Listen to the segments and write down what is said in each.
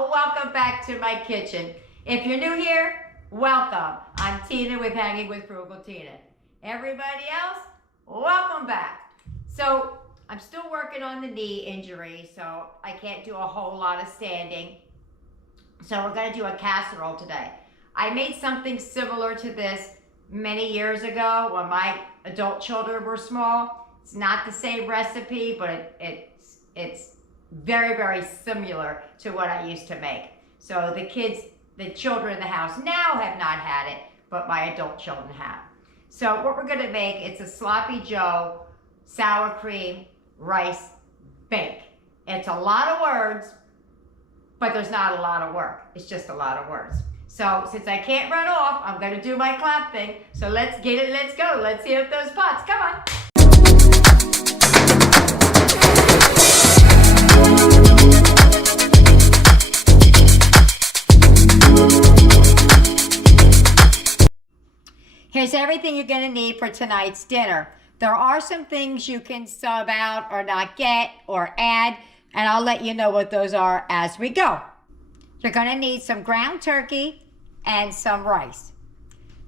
Hello, welcome back to my kitchen. If you're new here, welcome. I'm Tina with Hanging with Frugal Tina. Everybody else, welcome back. So I'm still working on the knee injury, so I can't do a whole lot of standing. So we're gonna do a casserole today. I made something similar to this many years ago when my adult children were small. It's not the same recipe, but it's very, very similar to what I used to make. So the children in the house now have not had it, but my adult children have. So what we're gonna make, it's a sloppy Joe, sour cream, rice, bake. It's a lot of words, but there's not a lot of work. It's just a lot of words. So since I can't run off, I'm gonna do my clap thing. So let's get it, let's go. Let's heat up those pots, come on. Here's everything you're gonna need for tonight's dinner. There are some things you can sub out or not get or add, and I'll let you know what those are as we go. You're gonna need some ground turkey and some rice.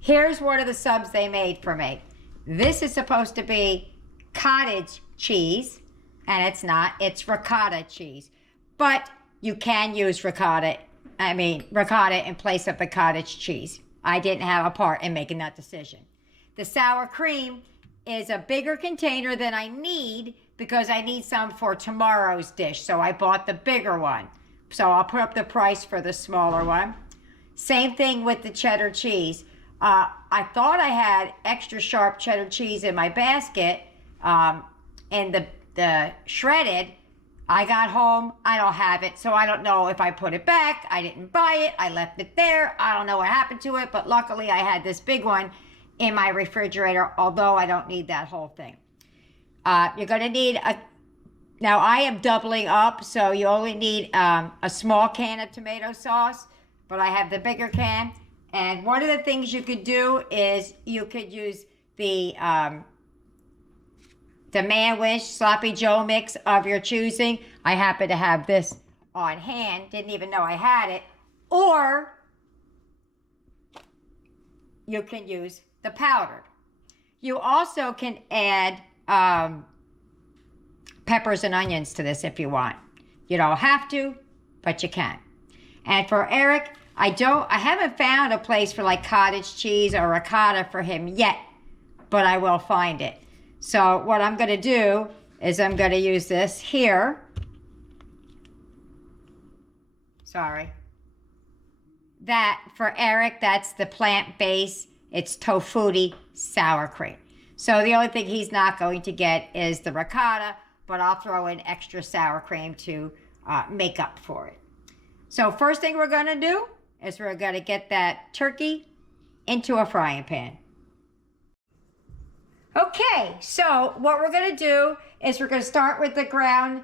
Here's one of the subs they made for me. This is supposed to be cottage cheese, and it's not, it's ricotta cheese. But you can use ricotta in place of the cottage cheese. I didn't have a part in making that decision. The sour cream is a bigger container than I need because I need some for tomorrow's dish. So I bought the bigger one. So I'll put up the price for the smaller one. Same thing with the cheddar cheese. I thought I had extra sharp cheddar cheese in my basket and the shredded. I got home, I don't have it, so I don't know if I put it back. I didn't buy it, I left it there. I don't know what happened to it, but luckily I had this big one in my refrigerator, although I don't need that whole thing. You're gonna need now I am doubling up, so you only need a small can of tomato sauce, but I have the bigger can. And one of the things you could do is you could use the Man-Wish Sloppy Joe mix of your choosing. I happen to have this on hand, didn't even know I had it. Or you can use the powdered. You also can add peppers and onions to this if you want. You don't have to, but you can. And for Eric, I haven't found a place for like cottage cheese or ricotta for him yet, but I will find it. So what I'm going to do is I'm going to use this here. Sorry. That, for Eric, that's the plant-based. It's tofutti sour cream. So the only thing he's not going to get is the ricotta, but I'll throw in extra sour cream to make up for it. So first thing we're going to do is we're going to get that turkey into a frying pan. Okay, so what we're going to do is we're going to start with the ground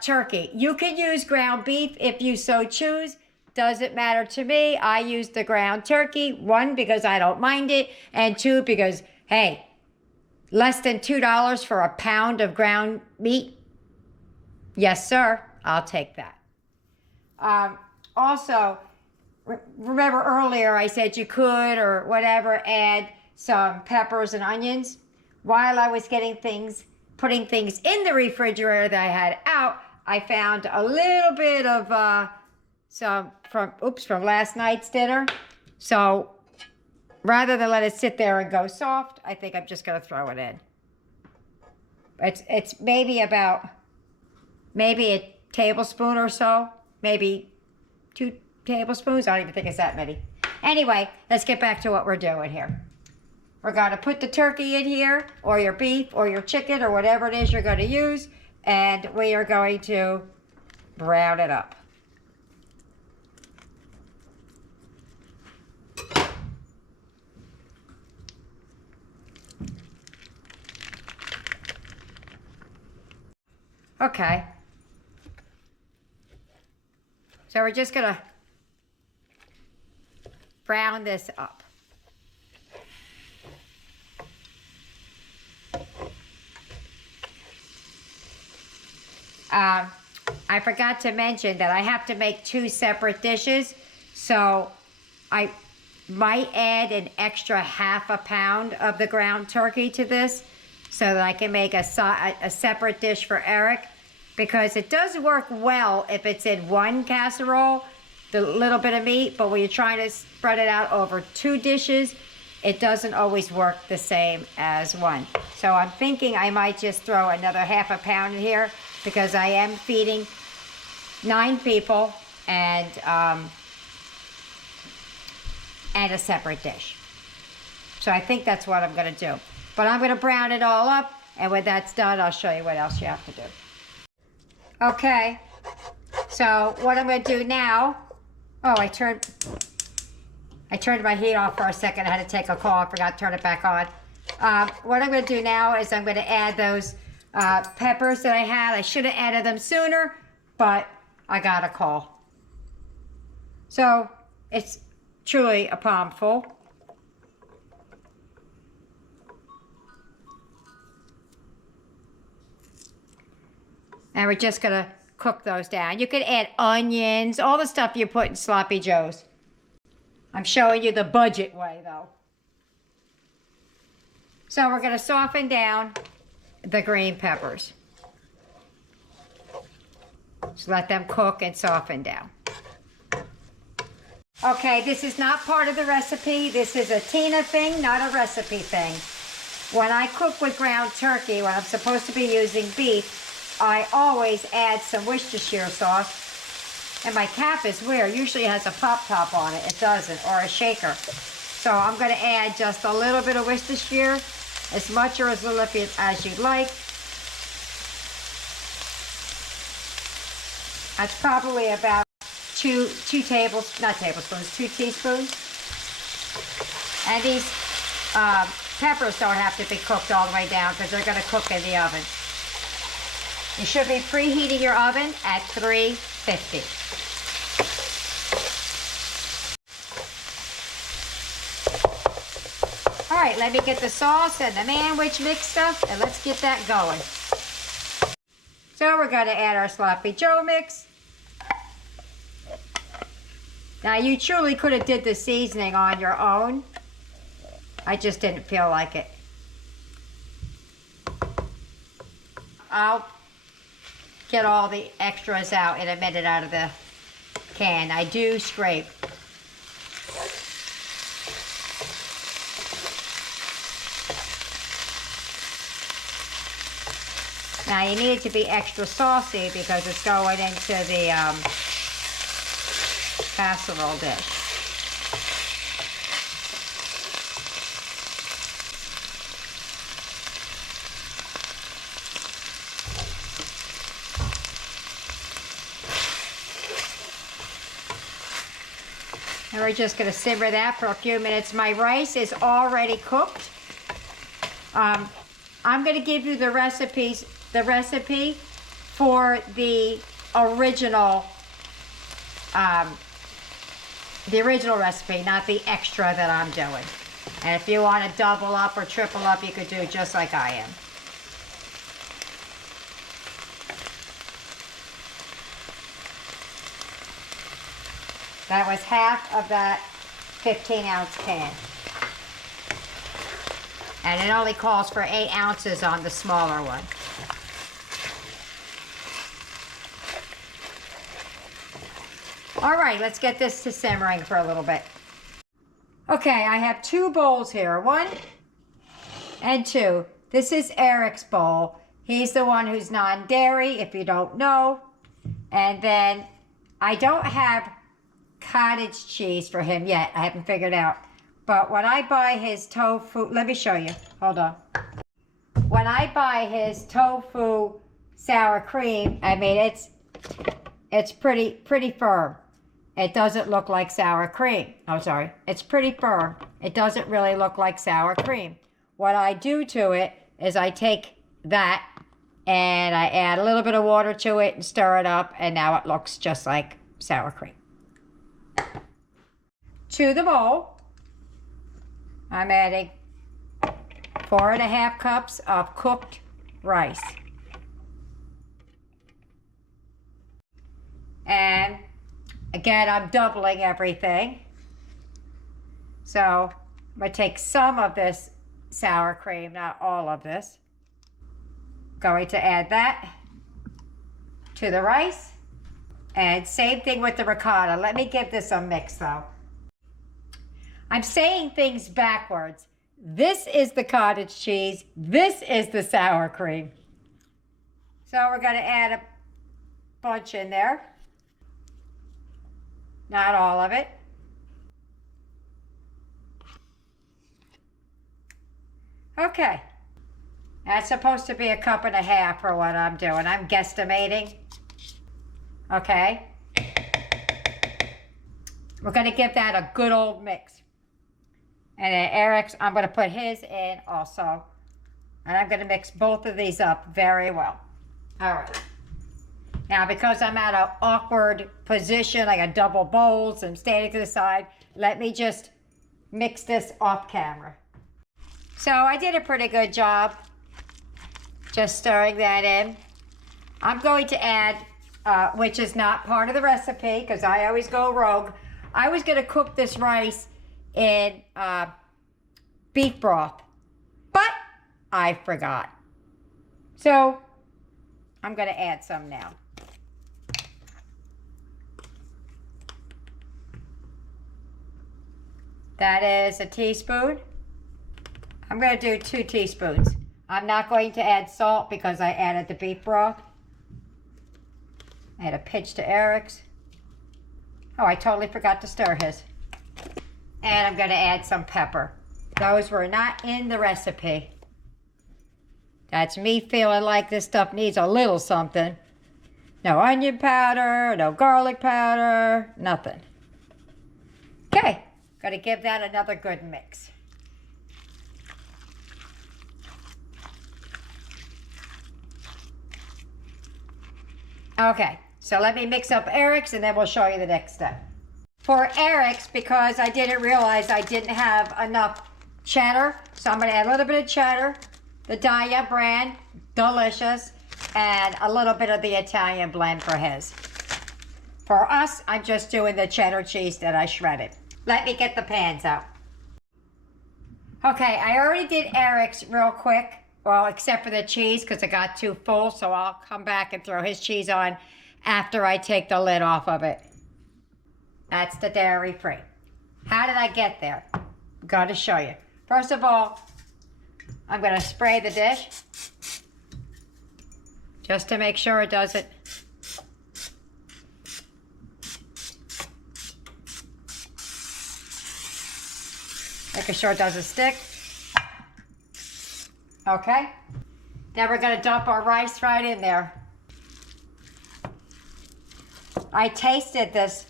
turkey. You can use ground beef if you so choose. Doesn't matter to me. I use the ground turkey. One, because I don't mind it. And two, because, hey, less than $2 for a pound of ground meat? Yes, sir. I'll take that. Also, remember earlier I said you could or whatever add some peppers and onions. While I was putting things in the refrigerator that I had out, I found a little bit of some from last night's dinner. So rather than let it sit there and go soft, I think I'm just gonna throw it in. It's maybe a tablespoon or so, maybe 2 tablespoons. I don't even think it's that many. Anyway, let's get back to what we're doing here. We're going to put the turkey in here, or your beef, or your chicken, or whatever it is you're going to use, and we are going to brown it up. Okay. So we're just going to brown this up. I forgot to mention that I have to make 2 separate dishes, so I might add an extra ½ pound of the ground turkey to this so that I can make a separate dish for Eric, because it does work well if it's in one casserole, the little bit of meat, but when you're trying to spread it out over 2 dishes, it doesn't always work the same as one. So I'm thinking I might just throw another ½ pound in here, because I am feeding 9 people and a separate dish. So I think that's what I'm gonna do. But I'm gonna brown it all up, and when that's done, I'll show you what else you have to do. Okay, so what I'm gonna do now, oh, I turned my heat off for a second. I had to take a call, I forgot to turn it back on. What I'm gonna do now is I'm gonna add those peppers that I had. I should have added them sooner, but I got a call. So it's truly a palm full. And we're just gonna cook those down. You could add onions, all the stuff you put in sloppy joes. I'm showing you the budget way though. So we're gonna soften down the green peppers. Just let them cook and soften down. Okay, this is not part of the recipe. This is a Tina thing, not a recipe thing. When I cook with ground turkey, when I'm supposed to be using beef, I always add some Worcestershire sauce. And my cap is weird. Usually it has a pop top on it. It doesn't, or a shaker. So I'm going to add just a little bit of Worcestershire, as much or as little as you'd like. That's probably about two teaspoons. And these peppers don't have to be cooked all the way down, because they're going to cook in the oven. You should be preheating your oven at 350. All right, let me get the sauce and the manwich mixed up, and let's get that going. So we're going to add our sloppy joe mix. Now you truly could have did the seasoning on your own. I just didn't feel like it. I'll get all the extras out in a minute out of the can. I do scrape. Now you need it to be extra saucy because it's going into the casserole dish. And we're just going to simmer that for a few minutes. My rice is already cooked. I'm going to give you the recipe for the original recipe, not the extra that I'm doing. And if you want to double up or triple up, you could do just like I am. That was half of that 15-ounce can. And it only calls for 8 ounces on the smaller one. All right, let's get this to simmering for a little bit. Okay, I have 2 bowls here, 1 and 2. This is Eric's bowl. He's the one who's non-dairy, if you don't know. And then I don't have cottage cheese for him yet. I haven't figured out. But when I buy his tofu, let me show you. Hold on. When I buy his tofu sour cream, I mean, it's pretty firm. It doesn't look like sour cream. Oh, sorry. It's pretty firm. It doesn't really look like sour cream. What I do to it is I take that and I add a little bit of water to it and stir it up, and now it looks just like sour cream. To the bowl, I'm adding 4½ cups of cooked rice. And again, I'm doubling everything. So I'm going to take some of this sour cream, not all of this. Going to add that to the rice. And same thing with the ricotta. Let me give this a mix though. I'm saying things backwards. This is the cottage cheese. This is the sour cream. So we're going to add a bunch in there. Not all of it. Okay. That's supposed to be 1.5 cups for what I'm doing. I'm guesstimating. Okay. We're going to give that a good old mix. And then Eric's, I'm going to put his in also. And I'm going to mix both of these up very well. All right. Now, because I'm at an awkward position, I got double bowls and standing to the side, let me just mix this off camera. So I did a pretty good job just stirring that in. I'm going to add, which is not part of the recipe because I always go rogue. I was going to cook this rice in beef broth, but I forgot. So I'm going to add some now. That is a teaspoon. I'm going to do 2 teaspoons. I'm not going to add salt because I added the beef broth. Add a pinch to Eric's. Oh, I totally forgot to stir his. And I'm going to add some pepper. Those were not in the recipe. That's me feeling like this stuff needs a little something. No onion powder, no garlic powder, nothing. Okay, got to give that another good mix. Okay, so let me mix up Eric's and then we'll show you the next step. For Eric's, because I didn't realize I didn't have enough cheddar, so I'm going to add a little bit of cheddar, the Daya brand, delicious, and a little bit of the Italian blend for his. For us, I'm just doing the cheddar cheese that I shredded. Let me get the pans out. Okay, I already did Eric's real quick. Well, except for the cheese because it got too full, so I'll come back and throw his cheese on after I take the lid off of it. That's the dairy-free. How did I get there? Got to show you. First of all, I'm going to spray the dish just to make sure it doesn't. Making sure it doesn't stick. Okay, now we're going to dump our rice right in there. I tasted this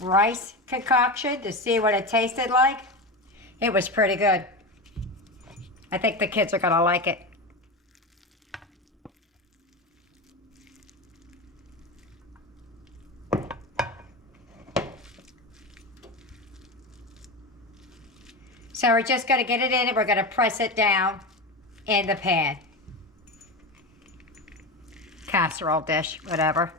rice concoction to see what it tasted like. It was pretty good. I think the kids are going to like it. So we're just going to get it in and we're going to press it down in the pan. Casserole dish, whatever.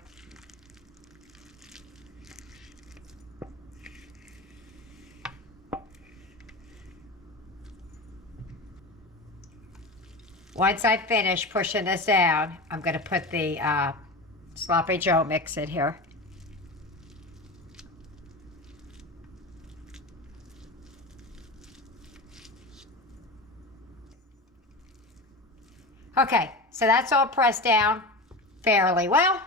Once I finish pushing this down, I'm going to put the sloppy joe mix in here. Okay, so that's all pressed down fairly well.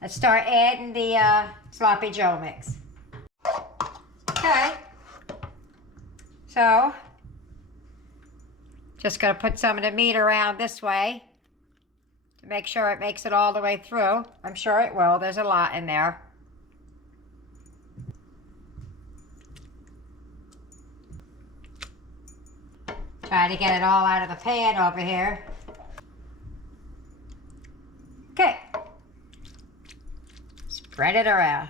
Let's start adding the sloppy joe mix. Okay, so just gonna put some of the meat around this way to make sure it makes it all the way through. I'm sure it will, there's a lot in there. Try to get it all out of the pan over here. Okay. Spread it around.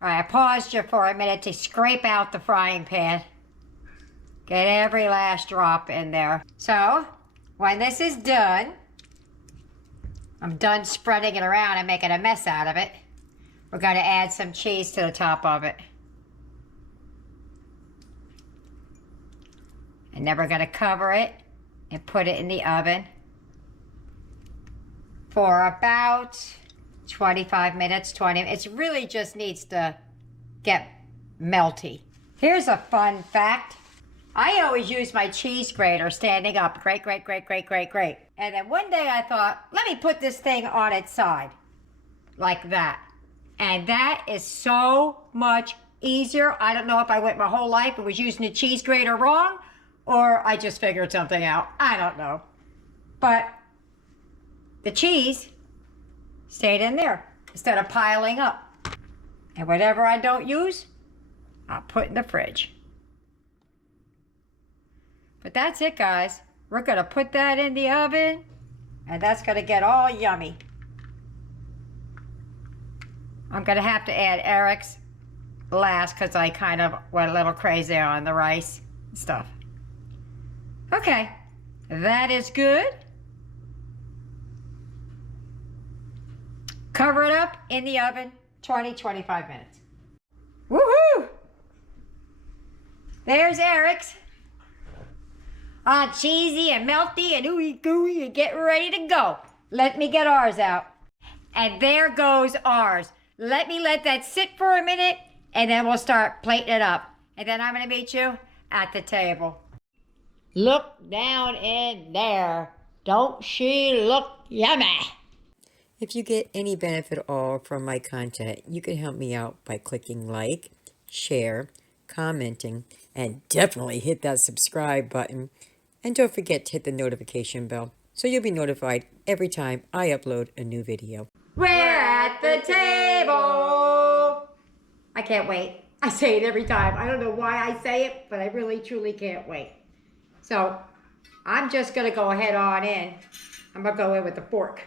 All right, I paused you for a minute to scrape out the frying pan. Get every last drop in there. So, when this is done, I'm done spreading it around and making a mess out of it. We're going to add some cheese to the top of it. And then we're going to cover it and put it in the oven for about 25 minutes, 20 minutes. It really just needs to get melty. Here's a fun fact. I always use my cheese grater standing up. Great. And then one day I thought, let me put this thing on its side. Like that. And that is so much easier. I don't know if I went my whole life and was using the cheese grater wrong, or I just figured something out. I don't know. But the cheese stayed in there instead of piling up. And whatever I don't use, I'll put in the fridge. But that's it, guys. We're going to put that in the oven, and that's going to get all yummy. I'm going to have to add Eric's last because I kind of went a little crazy on the rice and stuff. Okay, that is good. Cover it up in the oven, 20-25 minutes. Woohoo! There's Eric's. All cheesy and melty and ooey gooey and get ready to go. Let me get ours out. And there goes ours. Let that sit for a minute, and then we'll start plating it up. And then I'm going to meet you at the table. Look down in there. Don't she look yummy? If you get any benefit at all from my content, you can help me out by clicking like, share, commenting, and definitely hit that subscribe button. And don't forget to hit the notification bell so you'll be notified every time I upload a new video. We're at the table. I can't wait. I say it every time. I don't know why I say it, but I really, truly can't wait. So I'm just going to go ahead on in. I'm going to go in with the fork.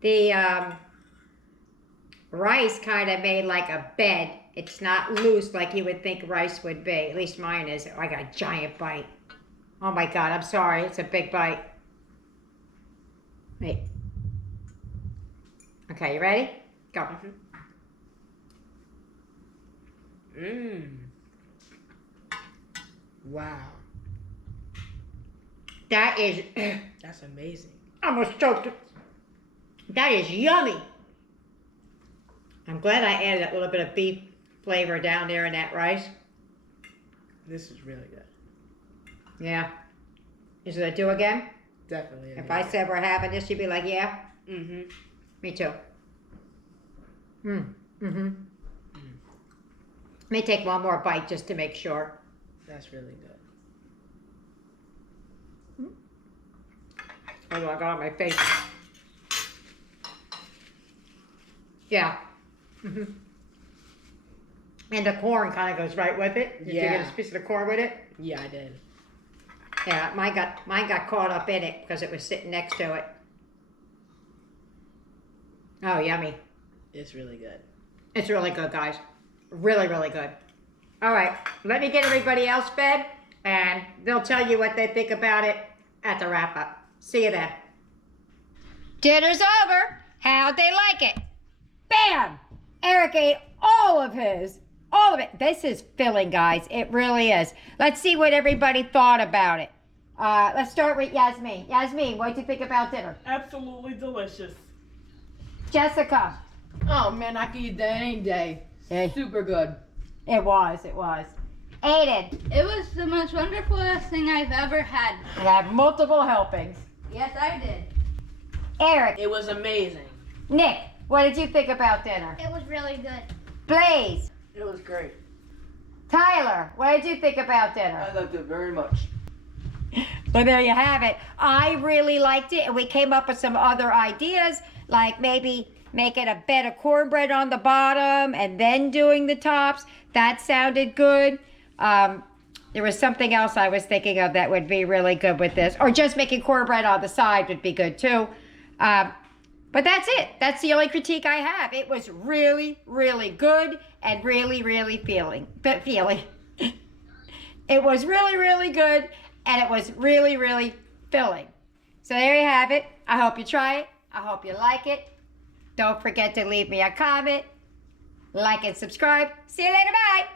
The rice kind of made like a bed. It's not loose like you would think rice would be. At least mine is. I got a giant bite. Oh my God, I'm sorry. It's a big bite. Wait. Okay, you ready? Go. Wow. That is... That's amazing. I almost choked it. That is yummy. I'm glad I added that little bit of beef flavor down there in that rice. This is really good. Yeah. Is it a do again? Definitely. If I said we're having this, you'd be like, yeah? Me too. Let me take one more bite just to make sure. That's really good. Oh, I got on my face. Yeah. And the corn kind of goes right with it. Did you get a piece of the corn with it? Yeah, I did. Yeah, mine got caught up in it because it was sitting next to it. Oh, yummy. It's really good. It's really good, guys. Really, really good. All right, let me get everybody else fed, and they'll tell you what they think about it at the wrap-up. See you then. Dinner's over. How'd they like it? Bam! Eric ate all of his. All of it. This is filling, guys. It really is. Let's see what everybody thought about it. Let's start with Yasmin. Yasmin, what did you think about dinner? Absolutely delicious. Jessica. Oh man, I could eat that any day. Hey. Super good. It was. Aiden. It was the most wonderfulest thing I've ever had. I had multiple helpings. Yes, I did. Eric. It was amazing. Nick, what did you think about dinner? It was really good. Blaze. It was great. Tyler, what did you think about dinner? I loved it very much. Well, there you have it. I really liked it, and we came up with some other ideas, like maybe making a bed of cornbread on the bottom and then doing the tops. That sounded good. There was something else I was thinking of that would be really good with this. Or just making cornbread on the side would be good too. But that's it. That's the only critique I have. It was really, really good and really, really feeling. It was really, really good, and it was really, really filling. So there you have it. I hope you try it. I hope you like it. Don't forget to leave me a comment, like and subscribe. See you later. Bye.